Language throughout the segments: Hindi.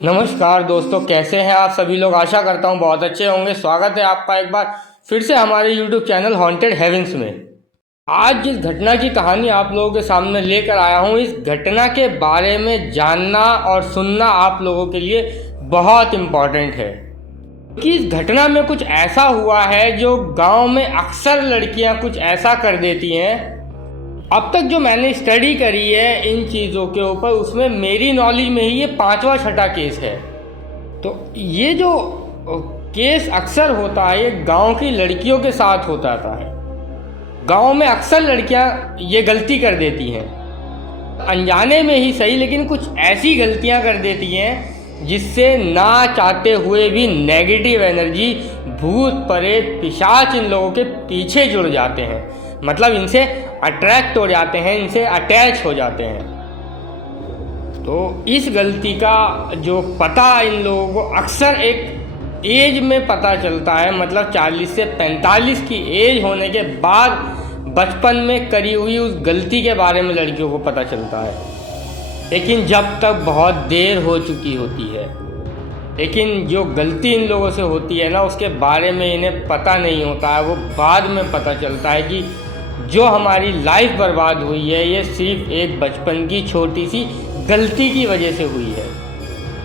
नमस्कार दोस्तों, कैसे हैं आप सभी लोग। आशा करता हूं बहुत अच्छे होंगे। स्वागत है आपका एक बार फिर से हमारे YouTube चैनल हॉन्टेड हेवेंस में। आज जिस घटना की कहानी आप लोगों के सामने लेकर आया हूं, इस घटना के बारे में जानना और सुनना आप लोगों के लिए बहुत इम्पोर्टेंट है, कि इस घटना में कुछ ऐसा हुआ है जो गांव में अक्सर लड़कियां कुछ ऐसा कर देती हैं। अब तक जो मैंने स्टडी करी है इन चीज़ों के ऊपर, उसमें मेरी नॉलेज में ही ये 5वां छठा केस है। तो ये जो केस अक्सर होता है ये गांव की लड़कियों के साथ होता है। गांव में अक्सर लड़कियां ये गलती कर देती हैं, अनजाने में ही सही, लेकिन कुछ ऐसी गलतियां कर देती हैं जिससे ना चाहते हुए भी नेगेटिव एनर्जी, भूत प्रेत पिशाच इन लोगों के पीछे जुड़ जाते हैं। मतलब इनसे अट्रैक्ट हो जाते हैं, इनसे अटैच हो जाते हैं। तो इस गलती का जो पता इन लोगों को अक्सर एक एज में पता चलता है, मतलब 40 से 45 की एज होने के बाद बचपन में करी हुई उस गलती के बारे में लड़कियों को पता चलता है। लेकिन जब तक बहुत देर हो चुकी होती है। लेकिन जो गलती इन लोगों से होती है ना, उसके बारे में इन्हें पता नहीं होता है। वो बाद में पता चलता है कि जो हमारी लाइफ बर्बाद हुई है ये सिर्फ एक बचपन की छोटी सी गलती की वजह से हुई है।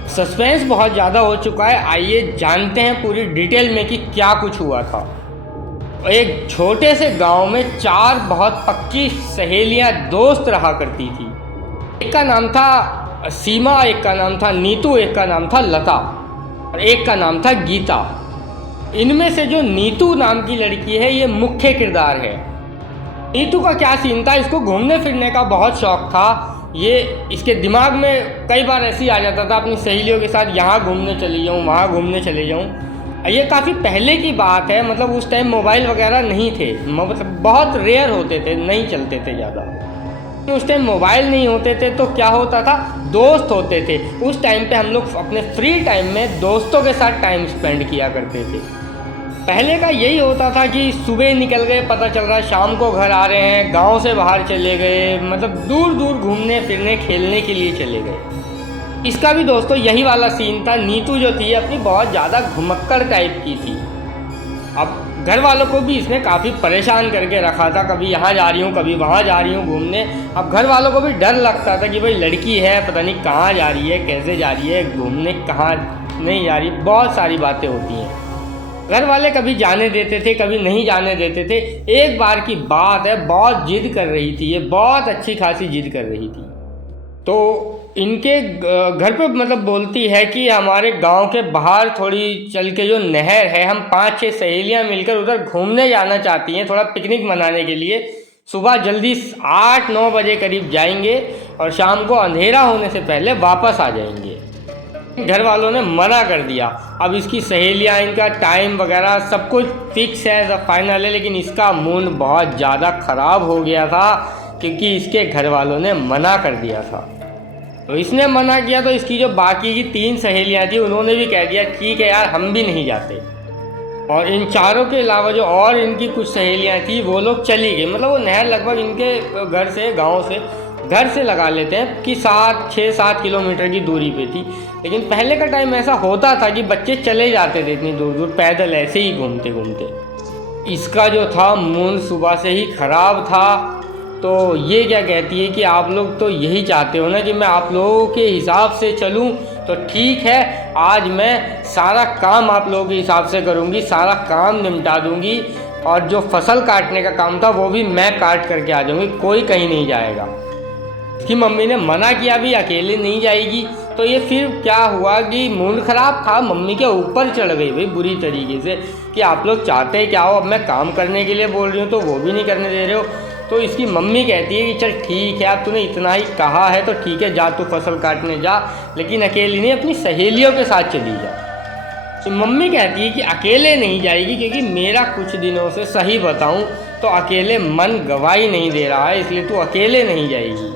सस्पेंस बहुत ज़्यादा हो चुका है, आइए जानते हैं पूरी डिटेल में कि क्या कुछ हुआ था। एक छोटे से गांव में 4 बहुत पक्की सहेलियां दोस्त रहा करती थी। एक का नाम था सीमा, एक का नाम था नीतू, एक का नाम था लता और एक का नाम था गीता। इनमें से जो नीतू नाम की लड़की है ये मुख्य किरदार है। नीतू का क्या सीन था, इसको घूमने फिरने का बहुत शौक था। ये इसके दिमाग में कई बार ऐसे ही आ जाता था अपनी सहेलियों के साथ, यहाँ घूमने चली जाऊँ, वहाँ घूमने चले जाऊँ। ये काफ़ी पहले की बात है, मतलब उस टाइम मोबाइल वगैरह नहीं थे, मतलब बहुत रेयर होते थे, नहीं चलते थे ज़्यादा। उस टाइम मोबाइल नहीं होते थे तो क्या होता था, दोस्त होते थे। उस टाइम पे हम लोग अपने फ्री टाइम में दोस्तों के साथ टाइम स्पेंड किया करते थे। पहले का यही होता था कि सुबह निकल गए, पता चल रहा है शाम को घर आ रहे हैं, गांव से बाहर चले गए, मतलब दूर दूर घूमने फिरने खेलने के लिए चले गए। इसका भी दोस्तों यही वाला सीन था। नीतू जो थी अपनी बहुत ज़्यादा घुमक्कड़ टाइप की थी। अब घर वालों को भी इसने काफ़ी परेशान करके रखा था, कभी यहाँ जा रही हूँ कभी वहाँ जा रही हूँ घूमने। अब घर वालों को भी डर लगता था कि भाई लड़की है, पता नहीं कहाँ जा रही है, कैसे जा रही है घूमने, कहाँ नहीं जा रही, बहुत सारी बातें होती हैं। घर वाले कभी जाने देते थे, कभी नहीं जाने देते थे। एक बार की बात है, बहुत जिद कर रही थी, ये बहुत अच्छी खासी जिद कर रही थी। तो इनके घर पे मतलब बोलती है कि हमारे गांव के बाहर थोड़ी चल के जो नहर है, हम 5-6 सहेलियां मिलकर उधर घूमने जाना चाहती हैं, थोड़ा पिकनिक मनाने के लिए। सुबह जल्दी 8-9 बजे करीब जाएंगे और शाम को अंधेरा होने से पहले वापस आ जाएंगे। घर वालों ने मना कर दिया। अब इसकी सहेलियां, इनका टाइम वगैरह सब कुछ फिक्स है, सब फाइनल है, लेकिन इसका मूड बहुत ज़्यादा ख़राब हो गया था क्योंकि इसके घर वालों ने मना कर दिया था। तो इसने मना किया तो इसकी जो बाकी की 3 सहेलियां थी उन्होंने भी कह दिया ठीक है यार, हम भी नहीं जाते। और इन चारों के अलावा जो और इनकी कुछ सहेलियां थी वो लोग चली गई। मतलब वो नहर लगभग इनके घर से, गाँव से, घर से लगा लेते हैं कि 6-7 किलोमीटर की दूरी पे थी। लेकिन पहले का टाइम ऐसा होता था कि बच्चे चले जाते थे इतनी दूर दूर पैदल, ऐसे ही घूमते घूमते। इसका जो था मूड सुबह से ही ख़राब था। तो ये क्या कहती है कि आप लोग तो यही चाहते हो ना कि मैं आप लोगों के हिसाब से चलूं, तो ठीक है, आज मैं सारा काम आप लोगों के हिसाब से करूंगी, सारा काम निपटा दूंगी और जो फसल काटने का काम था वो भी मैं काट करके आ जाऊंगी, कोई कहीं नहीं जाएगा। इसकी मम्मी ने मना किया भी, अकेले नहीं जाएगी। तो ये फिर क्या हुआ कि मूड ख़राब था, मम्मी के ऊपर चढ़ गई भाई बुरी तरीके से कि आप लोग चाहते क्या हो, अब मैं काम करने के लिए बोल रही हूँ तो वो भी नहीं करने दे रहे हो। तो इसकी मम्मी कहती है कि चल ठीक है, अब तूने इतना ही कहा है तो ठीक है, जा तू फसल काटने जा, लेकिन अकेली नहीं, अपनी सहेलियों के साथ चली जा। तो मम्मी कहती है कि अकेले नहीं जाएगी क्योंकि मेरा कुछ दिनों से, सही बताऊँ तो अकेले मन गवाही नहीं दे रहा है, इसलिए तू अकेले नहीं जाएगी।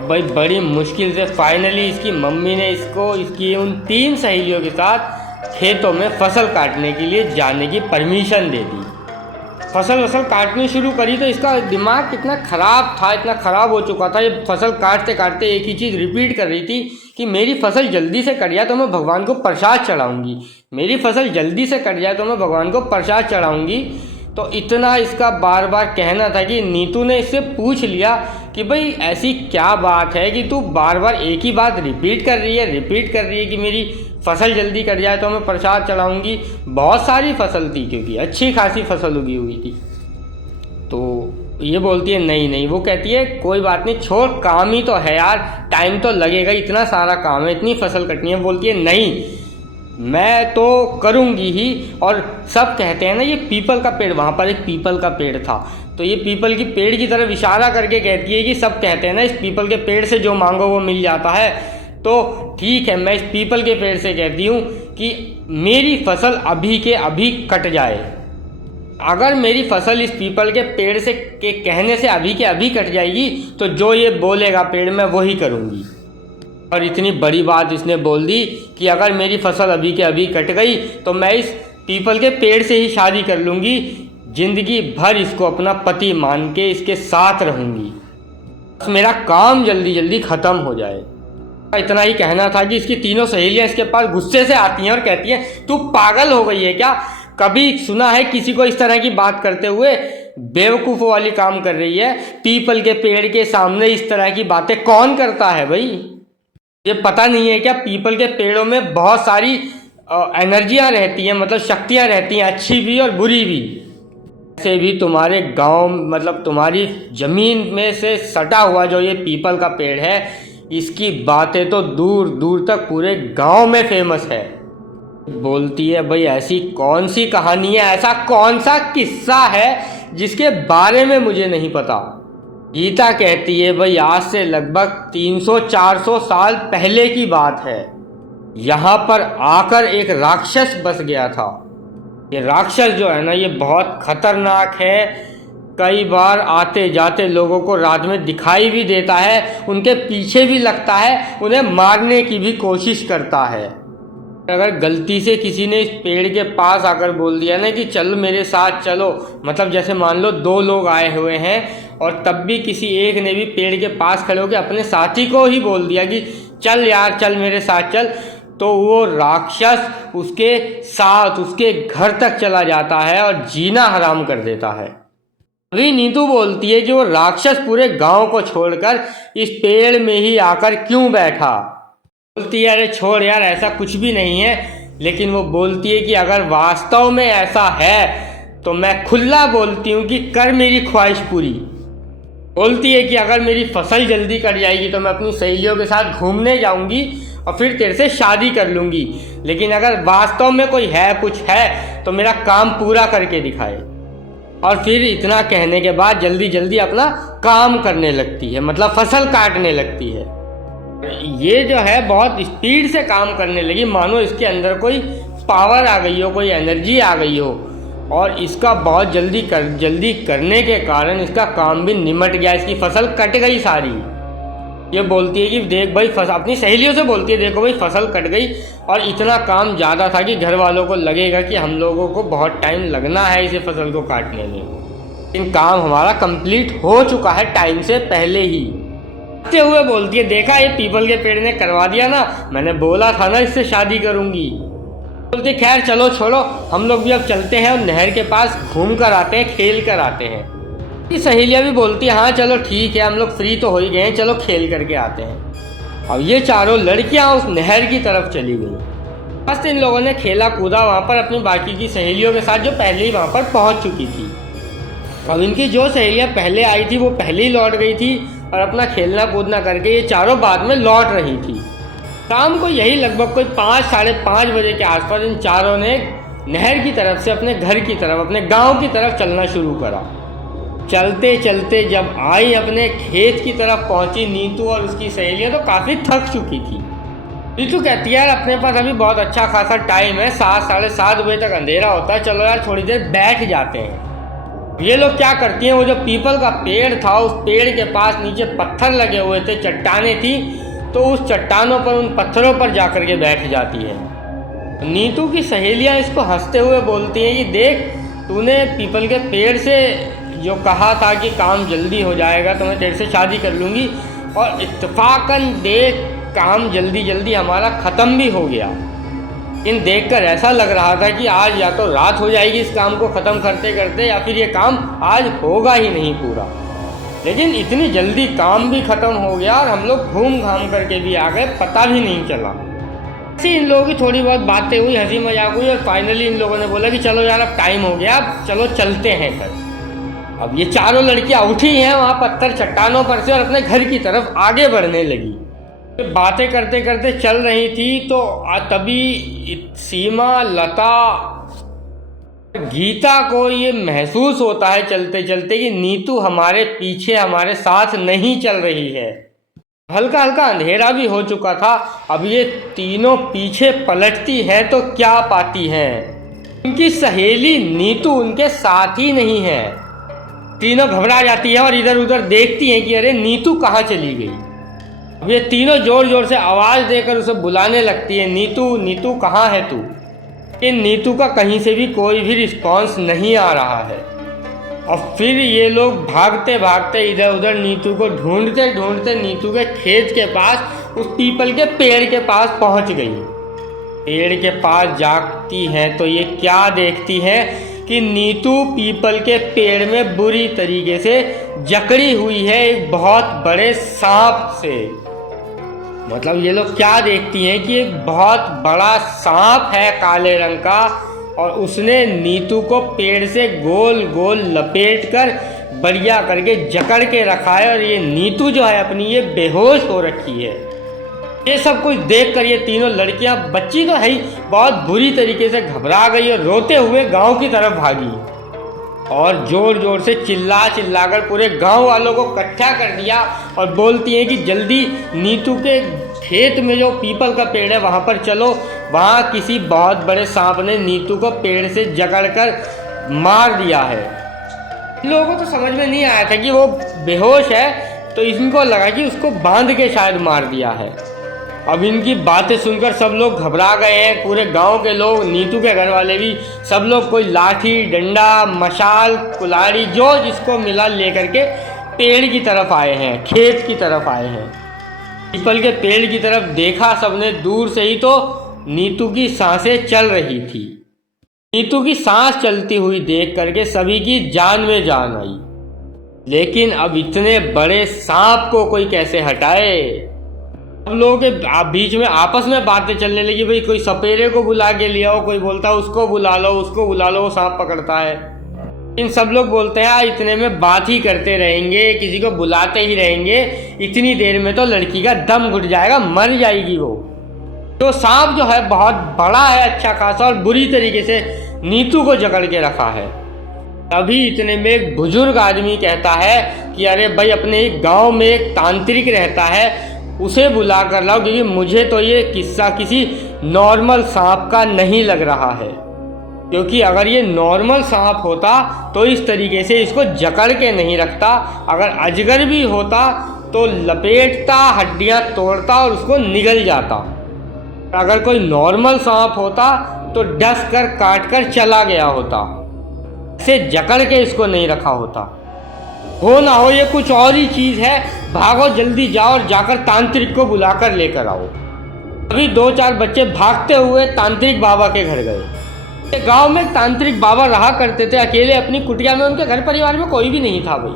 भाई बड़ी मुश्किल से फाइनली इसकी मम्मी ने इसको इसकी उन 3 सहेलियों के साथ खेतों में फसल काटने के लिए जाने की परमिशन दे दी। फसल वसल काटनी शुरू करी तो इसका दिमाग कितना ख़राब था, इतना ख़राब हो चुका था। ये फसल काटते काटते एक ही चीज़ रिपीट कर रही थी कि मेरी फसल जल्दी से कट जाए तो मैं भगवान को प्रसाद चढ़ाऊँगी, मेरी फसल जल्दी से कट जाए तो मैं भगवान को प्रसाद चढ़ाऊँगी। तो इतना इसका बार बार कहना था कि नीतू ने इससे पूछ लिया कि भाई ऐसी क्या बात है कि तू बार बार एक ही बात रिपीट कर रही है कि मेरी फसल जल्दी कट जाए तो मैं प्रसाद चढ़ाऊँगी। बहुत सारी फसल थी क्योंकि अच्छी खासी फसल उगी हुई थी। तो ये बोलती है नहीं नहीं, वो कहती है कोई बात नहीं, छोड़, काम ही तो है यार, टाइम तो लगेगा, इतना सारा काम है, इतनी फसल कटनी है। बोलती है नहीं, मैं तो करूँगी ही। और सब कहते हैं ना, ये पीपल का पेड़, वहाँ पर एक पीपल का पेड़ था, तो ये पीपल की पेड़ की तरफ इशारा करके कहती है कि सब कहते हैं ना इस पीपल के पेड़ से जो मांगो वो मिल जाता है, तो ठीक है, मैं इस पीपल के पेड़ से कहती हूँ कि मेरी फसल अभी के अभी कट जाए। अगर मेरी फसल इस पीपल के पेड़ से के कहने से अभी के अभी कट जाएगी तो जो ये बोलेगा पेड़ में वही करूँगी। और इतनी बड़ी बात इसने बोल दी कि अगर मेरी फसल अभी के अभी कट गई तो मैं इस पीपल के पेड़ से ही शादी कर लूँगी, ज़िंदगी भर इसको अपना पति मान के इसके साथ रहूँगी, बस मेरा काम जल्दी जल्दी ख़त्म हो जाए। इतना ही कहना था कि इसकी तीनों सहेलियाँ इसके पास गुस्से से आती हैं और कहती हैं तू पागल हो गई है क्या, कभी सुना है किसी को इस तरह की बात करते हुए? बेवकूफ़ों वाली काम कर रही है, पीपल के पेड़ के सामने इस तरह की बातें कौन करता है भाई? ये पता नहीं है क्या पीपल के पेड़ों में बहुत सारी एनर्जियाँ रहती हैं, मतलब शक्तियाँ रहती हैं, अच्छी भी और बुरी भी। ऐसे भी तुम्हारे गांव, मतलब तुम्हारी ज़मीन में से सटा हुआ जो ये पीपल का पेड़ है, इसकी बातें तो दूर दूर तक पूरे गांव में फेमस है। बोलती है भाई ऐसी कौन सी कहानी है, ऐसा कौन सा किस्सा है जिसके बारे में मुझे नहीं पता? गीता कहती है भाई आज से लगभग 300-400 साल पहले की बात है, यहाँ पर आकर एक राक्षस बस गया था। ये राक्षस जो है ना, ये बहुत खतरनाक है, कई बार आते जाते लोगों को रात में दिखाई भी देता है, उनके पीछे भी लगता है, उन्हें मारने की भी कोशिश करता है। अगर गलती से किसी ने इस पेड़ के पास आकर बोल दिया ना कि चलो मेरे साथ चलो, मतलब जैसे मान लो 2 लोग आए हुए हैं और तब भी किसी एक ने भी पेड़ के पास खड़े होकर अपने साथी को ही बोल दिया कि चल यार चल मेरे साथ चल, तो वो राक्षस उसके साथ उसके घर तक चला जाता है और जीना हराम कर देता है। अभी नीतू बोलती है कि वो राक्षस पूरे गांव को छोड़कर इस पेड़ में ही आकर क्यों बैठा? बोलती है अरे छोड़ यार, ऐसा कुछ भी नहीं है। लेकिन वो बोलती है कि अगर वास्तव में ऐसा है तो मैं खुला बोलती हूँ कि कर मेरी ख्वाहिश पूरी। बोलती है कि अगर मेरी फसल जल्दी कट जाएगी तो मैं अपनी सहेलियों के साथ घूमने जाऊंगी और फिर तेरे से शादी कर लूँगी, लेकिन अगर वास्तव में कोई है, कुछ है, तो मेरा काम पूरा करके दिखाए। और फिर इतना कहने के बाद जल्दी जल्दी अपना काम करने लगती है, मतलब फसल काटने लगती है। ये जो है बहुत स्पीड से काम करने लगी, मानो इसके अंदर कोई पावर आ गई हो, कोई एनर्जी आ गई हो, और इसका बहुत जल्दी करने के कारण इसका काम भी निमट गया, इसकी फसल कट गई सारी। ये बोलती है कि देख भाई फसल, अपनी सहेलियों से बोलती है देखो भाई फसल कट गई, और इतना काम ज़्यादा था कि घर वालों को लगेगा कि हम लोगों को बहुत टाइम लगना है इसे फसल को काटने में, लेकिन काम हमारा कंप्लीट हो चुका है टाइम से पहले ही। हंसते हुए बोलती है देखा ये पीपल के पेड़ ने करवा दिया ना, मैंने बोला था ना इससे शादी करूँगी। बोलती खैर चलो छोड़ो, हम लोग भी अब चलते हैं और नहर के पास घूम कर आते हैं, खेल कर आते हैं। सहेलियाँ भी बोलती है हाँ चलो ठीक है, हम लोग फ्री तो हो ही गए हैं, चलो खेल करके आते हैं। अब ये चारों लड़कियां उस नहर की तरफ चली गई। बस इन लोगों ने खेला कूदा वहाँ पर अपनी बाकी की सहेलियों के साथ जो पहले ही वहाँ पर पहुँच चुकी थी। अब इनकी जो सहेलियाँ पहले आई थी वो पहले ही लौट गई थी और अपना खेलना कूदना करके ये चारों बाद में लौट रही थी। शाम को यही लगभग कोई 5-5:30 बजे के आसपास इन चारों ने नहर की तरफ से अपने घर की तरफ, अपने गाँव की तरफ चलना शुरू करा। चलते चलते जब आई अपने खेत की तरफ पहुंची नीतू और उसकी सहेलियां तो काफ़ी थक चुकी थी। नीतू कहती है यार अपने पास अभी बहुत अच्छा खासा टाइम है, 7-7:30 बजे तक अंधेरा होता है, चलो यार थोड़ी देर बैठ जाते हैं। ये लोग क्या करती हैं, वो जो पीपल का पेड़ था उस पेड़ के पास नीचे पत्थर लगे हुए थे, चट्टानें थी, तो उस चट्टानों पर, उन पत्थरों पर जा कर के बैठ जाती है। नीतू की सहेलियाँ इसको हंसते हुए बोलती हैं कि देख तूने पीपल के पेड़ से जो कहा था कि काम जल्दी हो जाएगा तो मैं तेरे से शादी कर लूँगी, और इत्तेफाकन देख काम जल्दी जल्दी हमारा ख़त्म भी हो गया। इन देखकर ऐसा लग रहा था कि आज या तो रात हो जाएगी इस काम को ख़त्म करते करते, या फिर ये काम आज होगा ही नहीं पूरा। लेकिन इतनी जल्दी काम भी ख़त्म हो गया और हम लोग घूम घाम करके भी आ गए, पता भी नहीं चला। ऐसे इन लोगों की थोड़ी बहुत बातें हुई, हंसी मजाक हुई, और फाइनली इन लोगों ने बोला कि चलो यार अब टाइम हो गया, अब चलो चलते हैं घर। अब ये चारों लड़कियां उठी हैं वहाँ पत्थर चट्टानों पर से और अपने घर की तरफ आगे बढ़ने लगी। बातें करते करते चल रही थी तो तभी सीमा, लता, गीता को ये महसूस होता है चलते चलते कि नीतू हमारे पीछे हमारे साथ नहीं चल रही है। हल्का हल्का अंधेरा भी हो चुका था। अब ये तीनों पीछे पलटती है तो क्या पाती हैं, उनकी सहेली नीतू उनके साथ ही नहीं है। तीनों घबरा जाती है और इधर उधर देखती हैं कि अरे नीतू कहाँ चली गई। अब ये तीनों जोर जोर से आवाज़ देकर उसे बुलाने लगती है, नीतू नीतू कहाँ है तू। लेकिन नीतू का कहीं से भी कोई भी रिस्पॉन्स नहीं आ रहा है। और फिर ये लोग भागते भागते इधर उधर नीतू को ढूंढते ढूंढते नीतू के खेत के पास उस पीपल के पेड़ के पास पहुंच गई। पेड़ के पास जाती हैं तो ये क्या देखती हैं कि नीतू पीपल के पेड़ में बुरी तरीके से जकड़ी हुई है एक बहुत बड़े सांप से। मतलब ये लोग क्या देखती हैं कि एक बहुत बड़ा सांप है काले रंग का, और उसने नीतू को पेड़ से गोल गोल लपेट कर बढ़िया करके जकड़ के रखा है, और ये नीतू जो है अपनी ये बेहोश हो रखी है। ये सब कुछ देखकर ये तीनों लड़कियां, बच्ची तो है ही, बहुत बुरी तरीके से घबरा गई और रोते हुए गांव की तरफ भागी और जोर जोर से चिल्ला चिल्लाकर पूरे गांव वालों को इकट्ठा कर दिया और बोलती हैं कि जल्दी नीतू के खेत में जो पीपल का पेड़ है वहाँ पर चलो, वहाँ किसी बहुत बड़े सांप ने नीतू को पेड़ से जकड़कर मार दिया है। इन लोगों को तो समझ में नहीं आया था कि वो बेहोश है, तो इनको लगा कि उसको बांध के शायद मार दिया है। अब इनकी बातें सुनकर सब लोग घबरा गए हैं, पूरे गांव के लोग, नीतू के घर वाले भी, सब लोग कोई लाठी डंडा मशाल कुल्हाड़ी जो जिसको मिला लेकर के पेड़ की तरफ आए हैं, खेत की तरफ आए हैं। पीपल के पेड़ की तरफ देखा सबने दूर से ही तो नीतू की सांसें चल रही थी। नीतू की सांस चलती हुई देख करके सभी की जान में जान आई। लेकिन अब इतने बड़े सांप को कोई कैसे हटाए। अब लोगों के बीच में आपस में बातें चलने लगी, भाई कोई सपेरे को बुला के ले आओ, कोई बोलता है उसको बुला लो उसको बुला लो, वो सांप पकड़ता है। इन सब लोग बोलते हैं इतने में बात ही करते रहेंगे, किसी को बुलाते ही रहेंगे, इतनी देर में तो लड़की का दम घुट जाएगा, मर जाएगी वो। तो सांप जो है बहुत बड़ा है, अच्छा खासा, और बुरी तरीके से नीतू को जकड़ के रखा है। तभी इतने में एक बुजुर्ग आदमी कहता है कि अरे भाई अपने एक गांव में एक तांत्रिक रहता है, उसे बुला कर लाओ, क्योंकि मुझे तो ये किस्सा किसी नॉर्मल सांप का नहीं लग रहा है। क्योंकि अगर ये नॉर्मल सांप होता तो इस तरीके से इसको जकड़ के नहीं रखता, अगर अजगर भी होता तो लपेटता, हड्डियां तोड़ता और उसको निगल जाता। अगर कोई नॉर्मल सांप होता तो डस कर काट कर चला गया होता, इसे जकड़ के इसको नहीं रखा होता। हो ना हो ये कुछ और ही चीज़ है, भागो जल्दी जाओ और जाकर तांत्रिक को बुलाकर लेकर आओ। अभी 2-4 बच्चे भागते हुए तांत्रिक बाबा के घर गए। गांव में तांत्रिक बाबा रहा करते थे अकेले अपनी कुटिया में, उनके घर परिवार में कोई भी नहीं था भाई।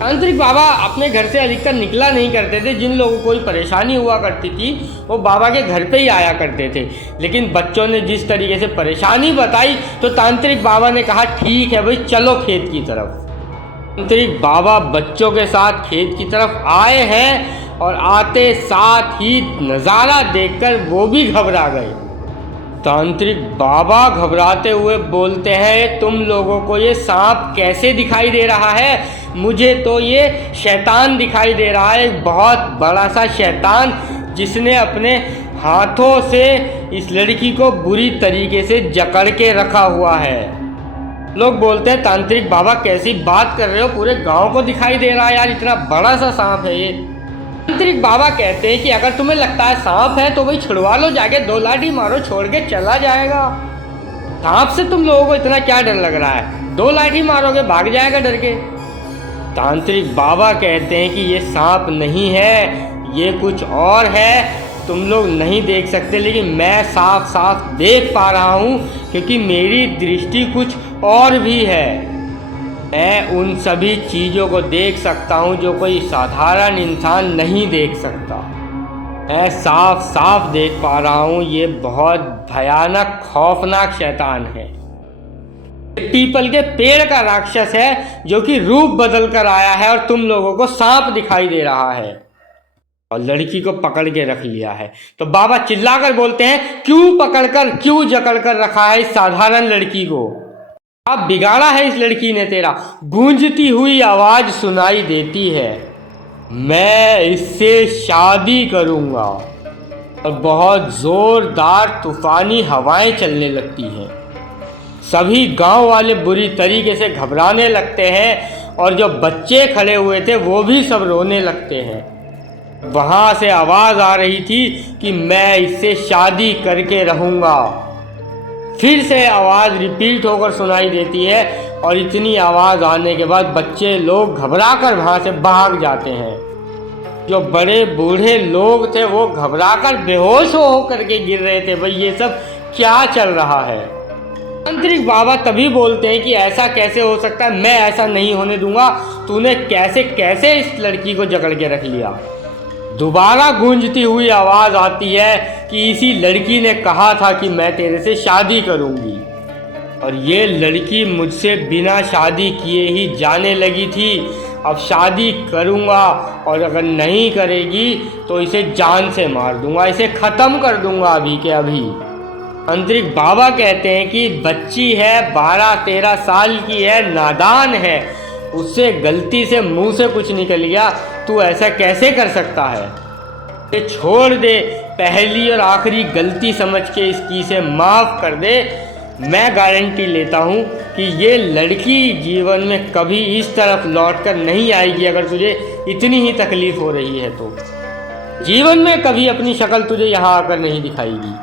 तांत्रिक बाबा अपने घर से अधिकतर निकला नहीं करते थे, जिन लोगों को कोई परेशानी हुआ करती थी वो बाबा के घर पे ही आया करते थे। लेकिन बच्चों ने जिस तरीके से परेशानी बताई तो तांत्रिक बाबा ने कहा ठीक है भाई चलो खेत की तरफ। तांत्रिक बाबा बच्चों के साथ खेत की तरफ आए हैं और आते साथ ही नज़ारा देखकर वो भी घबरा गए। तांत्रिक बाबा घबराते हुए बोलते हैं तुम लोगों को ये सांप कैसे दिखाई दे रहा है? मुझे तो ये शैतान दिखाई दे रहा है, एक बहुत बड़ा सा शैतान जिसने अपने हाथों से इस लड़की को बुरी तरीके से जकड़ के रखा हुआ है। लोग बोलते हैं तांत्रिक बाबा कैसी बात कर रहे हो, पूरे गांव को दिखाई दे रहा है यार, इतना बड़ा सा सांप है ये। तांत्रिक बाबा कहते हैं कि अगर तुम्हें लगता है सांप है तो भाई छुड़वा लो, जाके 2 लाठी मारो, छोड़ के चला जाएगा। सांप से तुम लोगों को इतना क्या डर लग रहा है? 2 लाठी मारोगे भाग जाएगा डर के। तांत्रिक बाबा कहते हैं कि ये सांप नहीं है, ये कुछ और है, तुम लोग नहीं देख सकते, लेकिन मैं साफ साफ देख पा रहा हूँ, क्योंकि मेरी दृष्टि कुछ और भी है। मैं उन सभी चीज़ों को देख सकता हूँ जो कोई साधारण इंसान नहीं देख सकता। मैं साफ साफ देख पा रहा हूँ, ये बहुत भयानक खौफनाक शैतान है। पीपल के पेड़ का राक्षस है जो कि रूप बदल कर आया है और तुम लोगों को सांप दिखाई दे रहा है और लड़की को पकड़ के रख लिया है। तो बाबा चिल्लाकर बोलते हैं, क्यों पकड़कर, क्यों जकड़ कर रखा है इस साधारण लड़की को? अब बिगाड़ा है इस लड़की ने तेरा। गूंजती हुई आवाज सुनाई देती है, मैं इससे शादी करूंगा। और बहुत जोरदार तूफानी हवाएं चलने लगती हैं। सभी गांव वाले बुरी तरीके से घबराने लगते हैं और जो बच्चे खड़े हुए थे वो भी सब रोने लगते हैं। वहां से आवाज आ रही थी कि मैं इससे शादी करके रहूंगा। फिर से आवाज रिपीट होकर सुनाई देती है और इतनी आवाज आने के बाद बच्चे लोग घबराकर वहां से भाग जाते हैं। जो बड़े बूढ़े लोग थे वो घबराकर बेहोश हो करके गिर रहे थे। भाई ये सब क्या चल रहा है? तांत्रिक बाबा तभी बोलते हैं कि ऐसा कैसे हो सकता है, मैं ऐसा नहीं होने दूंगा। तूने कैसे कैसे इस लड़की को जकड़ के रख लिया? दोबारा गूंजती हुई आवाज आती है कि इसी लड़की ने कहा था कि मैं तेरे से शादी करूंगी, और ये लड़की मुझसे बिना शादी किए ही जाने लगी थी। अब शादी करूंगा और अगर नहीं करेगी तो इसे जान से मार दूंगा, इसे ख़त्म कर दूंगा अभी के अभी। तांत्रिक बाबा कहते हैं कि बच्ची है, 12-13 साल की है, नादान है, उससे गलती से मुंह से कुछ निकल गया, तू ऐसा कैसे कर सकता है? ये छोड़ दे, पहली और आखिरी गलती समझ के इसकी से माफ़ कर दे। मैं गारंटी लेता हूँ कि ये लड़की जीवन में कभी इस तरफ लौट कर नहीं आएगी। अगर तुझे इतनी ही तकलीफ़ हो रही है तो जीवन में कभी अपनी शक्ल तुझे यहाँ आकर नहीं दिखाएगी।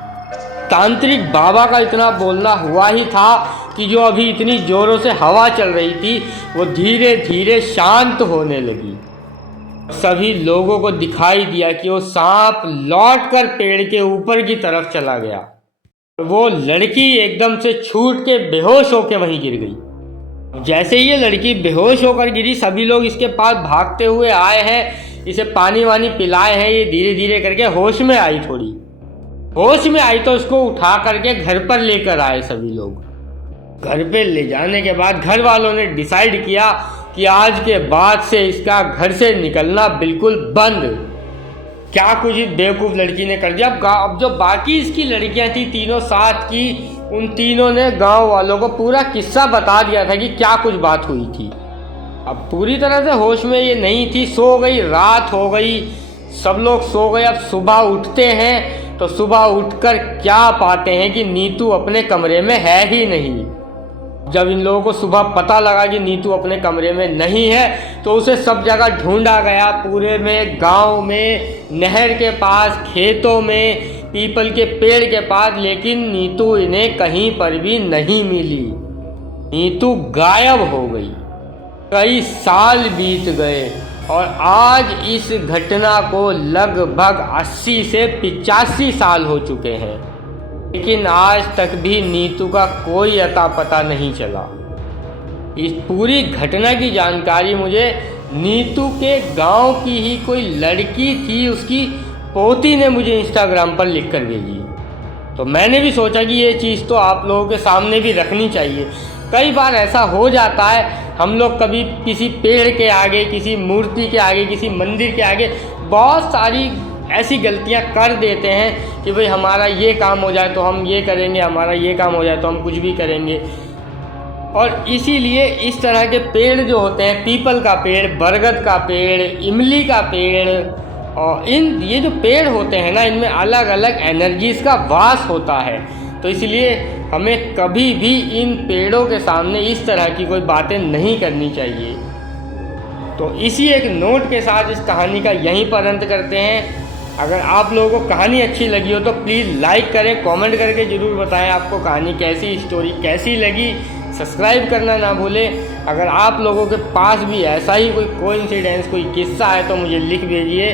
तांत्रिक बाबा का इतना बोलना हुआ ही था कि जो अभी इतनी ज़ोरों से हवा चल रही थी वो धीरे धीरे शांत होने लगी। सभी लोगों को दिखाई दिया कि वो सांप लौटकर पेड़ के ऊपर की तरफ चला गया। वो लड़की एकदम से छूट के बेहोश होकर वहीं गिर गई। जैसे ही ये लड़की बेहोश होकर गिरी, सभी लोग इसके पास भागते हुए आए हैं, इसे पानी वानी पिलाए हैं। ये धीरे धीरे करके होश में आई, थोड़ी होश में आई तो उसको उठा करके घर पर लेकर आए सभी लोग। घर पे ले जाने के बाद घर वालों ने डिसाइड किया कि आज के बाद से इसका घर से निकलना बिल्कुल बंद। क्या कुछ बेवकूफ़ लड़की ने कर दिया। अब जो बाकी इसकी लड़कियां थी तीनों साथ की, उन तीनों ने गांव वालों को पूरा किस्सा बता दिया था कि क्या कुछ बात हुई थी। अब पूरी तरह से होश में ये नहीं थी, सो गई, रात हो गई, सब लोग सो गए। अब सुबह उठते हैं तो सुबह उठकर क्या पाते हैं कि नीतू अपने कमरे में है ही नहीं। जब इन लोगों को सुबह पता लगा कि नीतू अपने कमरे में नहीं है तो उसे सब जगह ढूंढा गया, पूरे में, गांव में, नहर के पास, खेतों में, पीपल के पेड़ के पास, लेकिन नीतू इन्हें कहीं पर भी नहीं मिली। नीतू गायब हो गई। कई साल बीत गए और आज इस घटना को लगभग 80 से 85 साल हो चुके हैं, लेकिन आज तक भी नीतू का कोई अता पता नहीं चला। इस पूरी घटना की जानकारी मुझे नीतू के गांव की ही कोई लड़की थी, उसकी पोती ने मुझे इंस्टाग्राम पर लिख कर भेजी। तो मैंने भी सोचा कि ये चीज़ तो आप लोगों के सामने भी रखनी चाहिए। कई बार ऐसा हो जाता है, हम लोग कभी किसी पेड़ के आगे, किसी मूर्ति के आगे, किसी मंदिर के आगे बहुत सारी ऐसी गलतियां कर देते हैं कि भाई हमारा ये काम हो जाए तो हम ये करेंगे, हमारा ये काम हो जाए तो हम कुछ भी करेंगे। और इसीलिए इस तरह के पेड़ जो होते हैं, पीपल का पेड़, बरगद का पेड़, इमली का पेड़, और ये जो पेड़ होते हैं ना, इनमें अलग अलग एनर्जीज़ का वास होता है। तो इसलिए हमें कभी भी इन पेड़ों के सामने इस तरह की कोई बातें नहीं करनी चाहिए। तो इसी एक नोट के साथ इस कहानी का यहीं पर अंत करते हैं। अगर आप लोगों को कहानी अच्छी लगी हो तो प्लीज़ लाइक करें, कमेंट करके ज़रूर बताएं आपको कहानी कैसी, स्टोरी कैसी लगी। सब्सक्राइब करना ना भूलें। अगर आप लोगों के पास भी ऐसा ही कोई कोइंसिडेंस, कोई किस्सा है तो मुझे लिख भेजिए।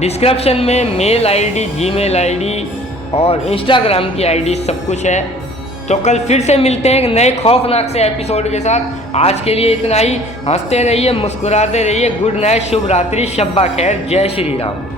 डिस्क्रिप्शन में मेल आईडी, जीमेल आईडी और इंस्टाग्राम की आईडी सब कुछ है। तो कल फिर से मिलते हैं एक नए खौफनाक से एपिसोड के साथ। आज के लिए इतना ही। हंसते रहिए, मुस्कुराते रहिए। गुड नाइट, शुभ रात्रि, शब्बा खैर, जय श्री राम।